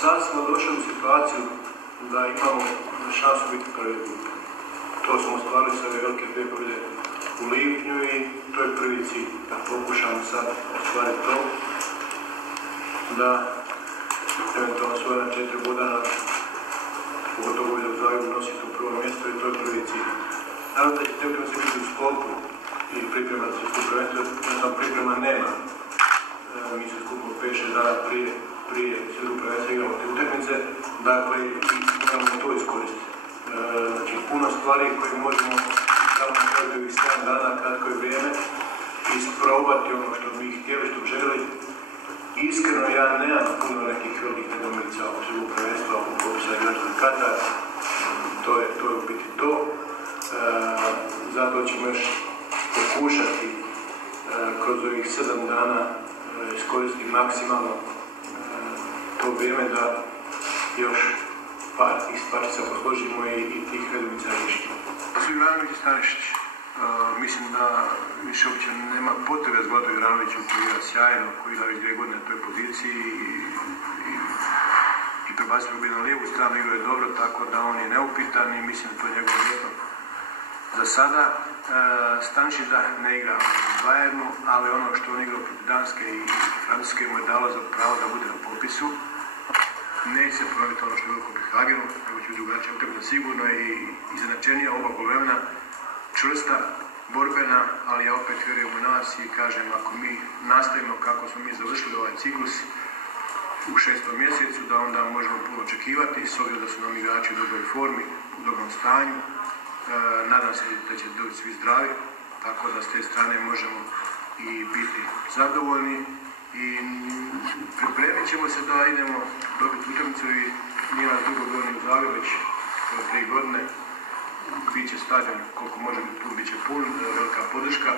Sad smo došli u situaciju da imamo šansu biti prvi. To smo ostvarili sa ove velike dvije pobjede u lipnju i to je prvi cilj. Da pokušamo sad ostvariti to, da eventualno svoje na 4 bodana, pogotovo da u Zagrebu nositi u prvo mjesto i to je prvi cilj. Naravno da će tekme se biti u sklopu i priprema za svjetsko prvenstvo, jednostavno priprema nema. Mi se skupimo 5-6 dana prije svjetskog prvenstva igramo te utakmice, dakle moramo to iskoristiti. Znači puno stvari koje možemo samo napraviti ovih 7 dana, kratko je vrijeme, isprobati ono što bi htjeli, što bi željeli. Iskreno ja nemam puno nekih velikih nedoumica u svjetskog prvenstva, u popisa igračkog kata, to je u biti to. Zato ćemo još pokušati kroz ovih 7 dana iskoristiti maksimalno to vrijeme da još par tih stvarčica posložimo i tih redovnica riješimo. Igranović i Stanišić, mislim da više uopće nema potrebe za Zlatom Igranoviću koji igra sjajno, koji igra već 2 godine na toj poziciji i prebacimo bi na lijevu stranu, igra je dobro, tako da on je neupitan i mislim da to je njegovo mjesto. Za sada Stanišić da ne igra u Bayernu, ali ono što on igra protiv Danske i Francuske mu je dalo za pravo da bude na popisu. Neće se ponoviti ono što je bilo u Kopenhagenu, nego će drugačija utakmica sigurno i iznenačenija oba golevna, čvrsta, borbena, ali ja opet vjerujem u nas i kažem, ako mi nastavimo kako smo mi završili ovaj ciklus u 6. mjesecu, da onda možemo puno očekivati, s obzirom da su nam igrači u dobroj formi, u dobrom stanju. Nadam se da će dobiti svi zdravi, tako da s te strane možemo i biti zadovoljni i pripremit ćemo se da idemo dobiti utakmicu i nije nas dugo bilo ni u Zagrebu, već 3 godine. Biće stadion koliko može biti pun, bit će pun, velika podrška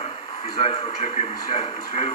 i zaista očekujemo sjajnu atmosferu.